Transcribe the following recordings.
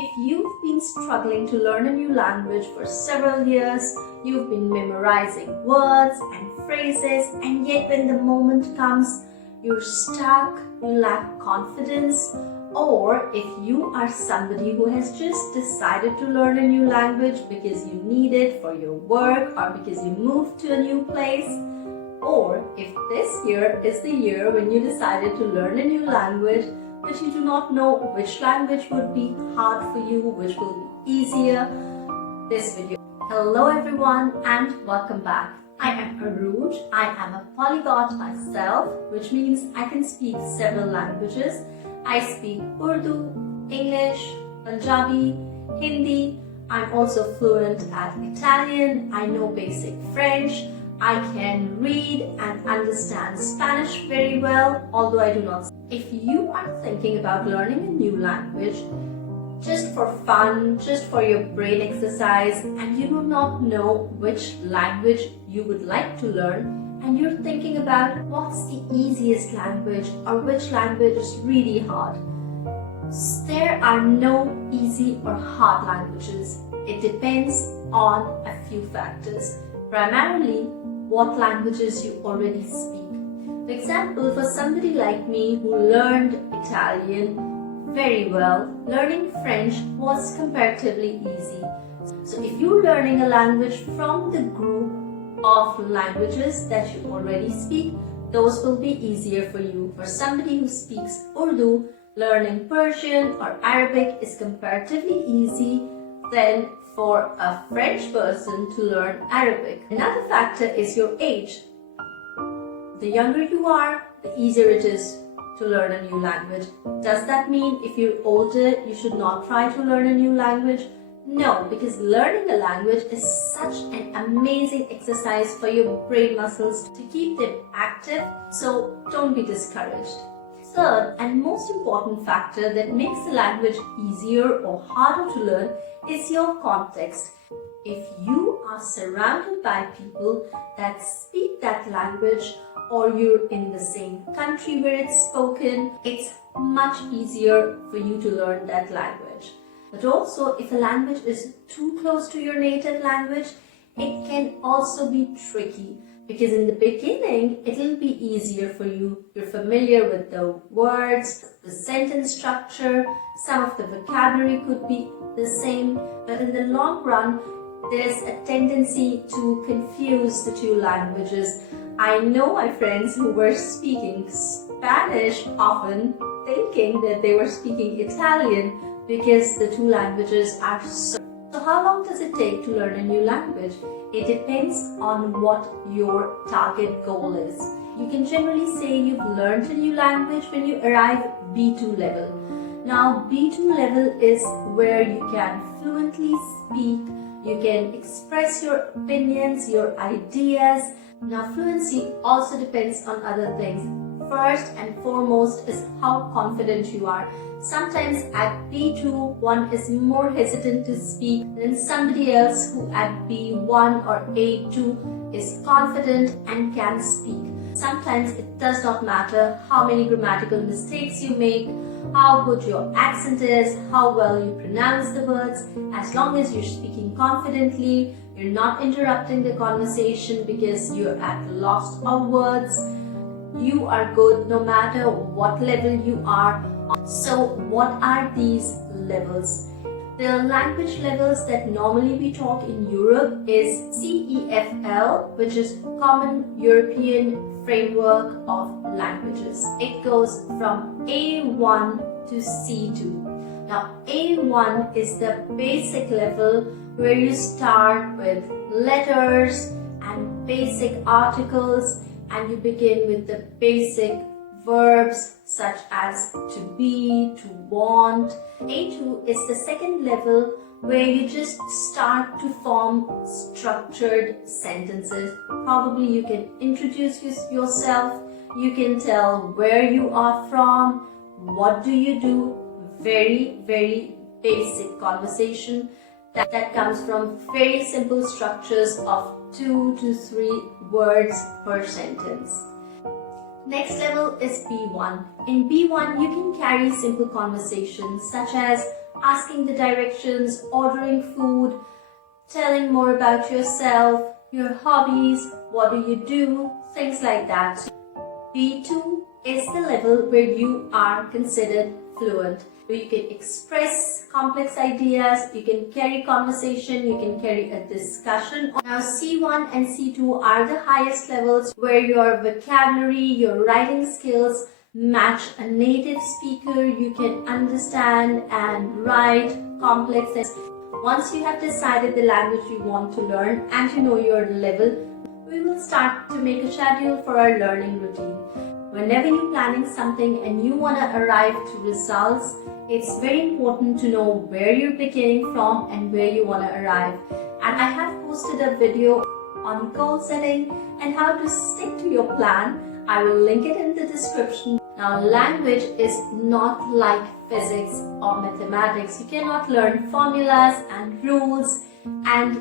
If you've been struggling to learn a new language for several years, you've been memorizing words and phrases, and yet when the moment comes, you're stuck, you lack confidence, or if you are somebody who has just decided to learn a new language because you need it for your work or because you moved to a new place, or if this year is the year when you decided to learn a new language but you do not know which language would be hard for you, which will be easier, this video. Hello everyone and welcome back. I am Aruj. I am a polyglot myself, which means I can speak several languages. I speak Urdu, English, Punjabi, Hindi. I'm also fluent at Italian. I know basic French. I can read and understand Spanish very well, although I do not. If you are thinking about learning a new language just for fun, just for your brain exercise, and you do not know which language you would like to learn, and you're thinking about what's the easiest language or which language is really hard, there are no easy or hard languages. It depends on a few factors. Primarily, what languages you already speak. For example, for somebody like me who learned Italian very well, learning French was comparatively easy. So if you're learning a language from the group of languages that you already speak, those will be easier for you. For somebody who speaks Urdu, learning Persian or Arabic is comparatively easy than for a French person to learn Arabic. Another factor is your age. The younger you are, the easier it is to learn a new language. Does that mean if you're older, you should not try to learn a new language? No, because learning a language is such an amazing exercise for your brain muscles to keep them active, so don't be discouraged. Third and most important factor that makes the language easier or harder to learn is your context. If you are surrounded by people that speak that language, or you're in the same country where it's spoken, it's much easier for you to learn that language. But also, if a language is too close to your native language, it can also be tricky. Because in the beginning, it'll be easier for you. You're familiar with the words, the sentence structure, some of the vocabulary could be the same, but in the long run, there's a tendency to confuse the two languages. I know my friends who were speaking Spanish often thinking that they were speaking Italian because the two languages are so. So how long does it take to learn a new language? It depends on what your target goal is. You can generally say you've learned a new language when you arrive B2 level. Now B2 level is where you can fluently speak, you can express your opinions, your ideas. Now fluency also depends on other things. First and foremost is how confident you are. Sometimes at B2, one is more hesitant to speak than somebody else who at B1 or A2 is confident and can speak. Sometimes it does not matter how many grammatical mistakes you make, how good your accent is, how well you pronounce the words. As long as you're speaking confidently, you're not interrupting the conversation because you're at loss of words, you are good no matter what level you are. So what are these levels? The language levels that normally we talk in Europe is CEFL, which is Common European Framework of Languages. It goes from A1 to C2. Now A1 is the basic level where you start with letters and basic articles, and you begin with the basic verbs such as to be, to want. A2 is the second level where you just start to form structured sentences. Probably you can introduce yourself, you can tell where you are from, what do you do. Very, very basic conversation that comes from very simple structures of 2 to 3 words per sentence. Next level is B1. In B1, you can carry simple conversations such as asking the directions, ordering food, telling more about yourself, your hobbies, what do you do, things like that. B2 is the level where you are considered fluent. You can express complex ideas, you can carry conversation, you can carry a discussion. Now C1 and C2 are the highest levels where your vocabulary, your writing skills match a native speaker. You can understand and write complex things. Once you have decided the language you want to learn and you know your level, we will start to make a schedule for our learning routine. Whenever you're planning something and you want to arrive to results, it's very important to know where you're beginning from and where you want to arrive. And I have posted a video on goal setting and how to stick to your plan. I will link it in the description. Now, language is not like physics or mathematics. You cannot learn formulas and rules and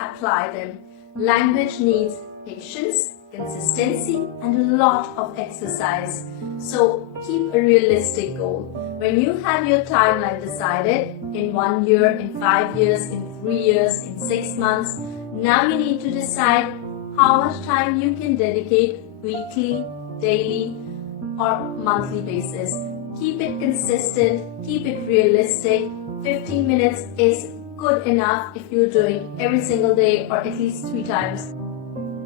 apply them. Language needs patience, consistency, and a lot of exercise. So keep a realistic goal. When you have your timeline decided in 1 year, in 5 years, in 3 years, in 6 months, now you need to decide how much time you can dedicate weekly, daily, or monthly basis. Keep it consistent, keep it realistic. 15 minutes is good enough if you're doing every single day or at least 3 times.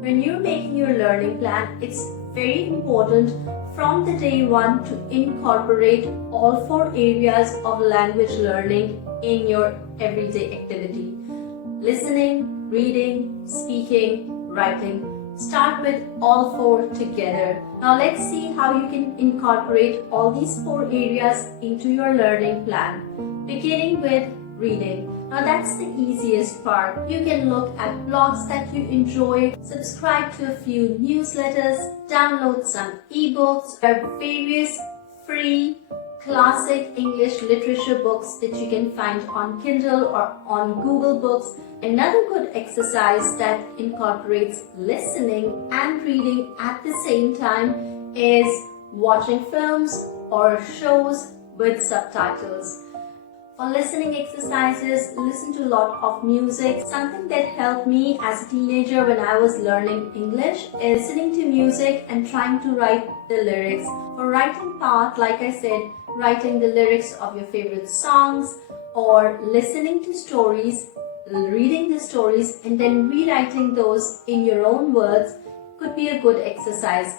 When you're making your learning plan, it's very important from the day one to incorporate all 4 areas of language learning in your everyday activity. Listening, reading, speaking, writing. Start with all 4 together. Now let's see how you can incorporate all these 4 areas into your learning plan. Beginning with reading. Now that's the easiest part. You can look at blogs that you enjoy, subscribe to a few newsletters, download some ebooks. There are various free classic English literature books that you can find on Kindle or on Google Books. Another good exercise that incorporates listening and reading at the same time is watching films or shows with subtitles. For listening exercises, listen to a lot of music. Something that helped me as a teenager when I was learning English is listening to music and trying to write the lyrics. For writing part, like I said, writing the lyrics of your favorite songs or listening to stories, reading the stories and then rewriting those in your own words could be a good exercise.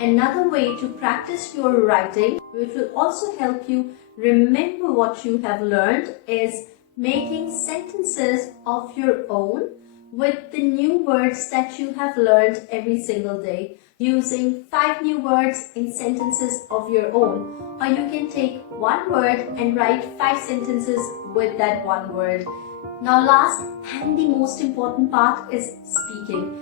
Another way to practice your writing, which will also help you remember what you have learned, is making sentences of your own with the new words that you have learned every single day. Using 5 new words in sentences of your own. Or you can take 1 word and write 5 sentences with that 1 word. Now last and the most important part is speaking.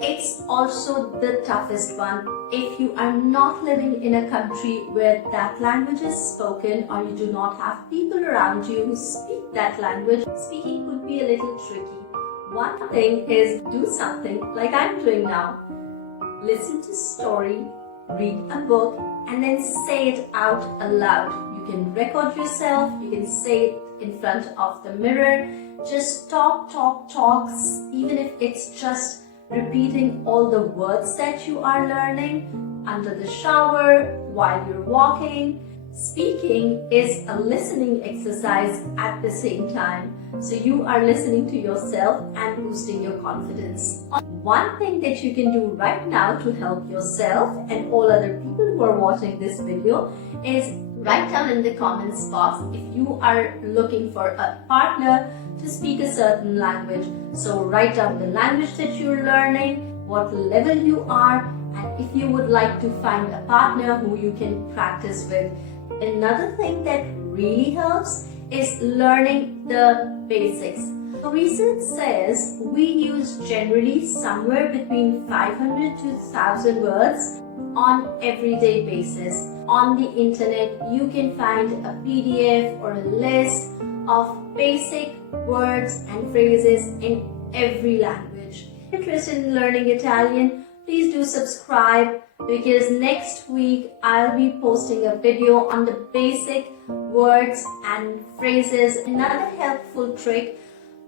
It's also the toughest one. If you are not living in a country where that language is spoken or you do not have people around you who speak that language, speaking could be a little tricky. One thing is do something like I'm doing now. Listen to a story, read a book, and then say it out aloud. You can record yourself, you can say it in front of the mirror. Just talk, even if it's just repeating all the words that you are learning under the shower, while you're walking. Speaking is a listening exercise at the same time. So you are listening to yourself and boosting your confidence. One thing that you can do right now to help yourself and all other people who are watching this video is write down in the comments box if you are looking for a partner to speak a certain language. So write down the language that you're learning, what level you are, and if you would like to find a partner who you can practice with. Another thing that really helps is learning the basics. The research says we use generally somewhere between 500 to 1000 words on everyday basis. On the internet, you can find a PDF or a list of basic words and phrases in every language. If you're interested in learning Italian, please do subscribe because next week I'll be posting a video on the basic words and phrases. Another helpful trick,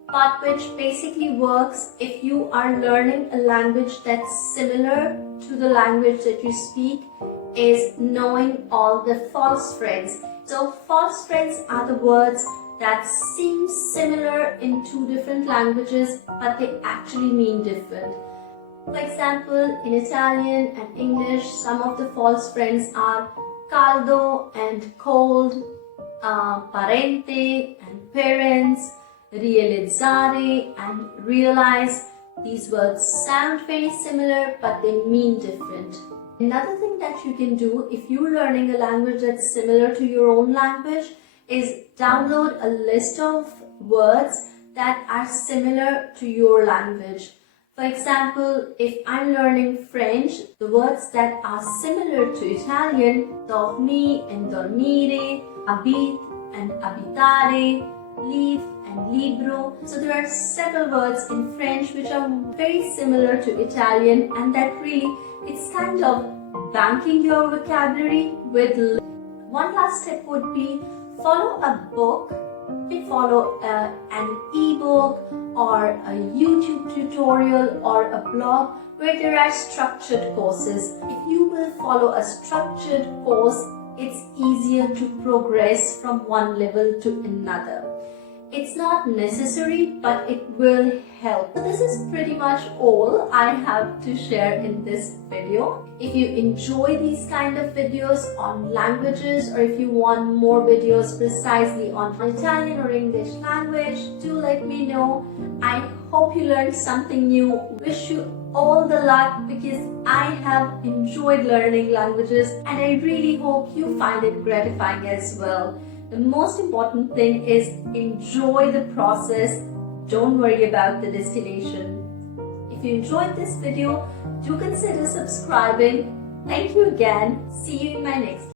but which basically works if you are learning a language that's similar to the language that you speak, is knowing all the false friends. So false friends are the words that seem similar in two different languages, but they actually mean different. For example, in Italian and English, some of the false friends are caldo and cold, parente and parents, realizzare and realize. These words sound very similar, but they mean different. Another thing that you can do if you're learning a language that's similar to your own language is download a list of words that are similar to your language. For example, if I'm learning French, the words that are similar to Italian, dormi and dormire, habit and abitare, live and libro. So there are several words in French which are very similar to Italian, and that really, it's kind of banking your vocabulary with. One last tip would be follow a book, follow an ebook or a YouTube tutorial or a blog where there are structured courses. If you will follow a structured course, it's easier to progress from one level to another. It's not necessary, but it will help. So this is pretty much all I have to share in this video. If you enjoy these kind of videos on languages, or if you want more videos precisely on Italian or English language, do let me know. I hope you learned something new. Wish you all the luck, because I have enjoyed learning languages and I really hope you find it gratifying as well. The most important thing is enjoy the process. Don't worry about the destination. If you enjoyed this video, do consider subscribing. Thank you again. See you in my next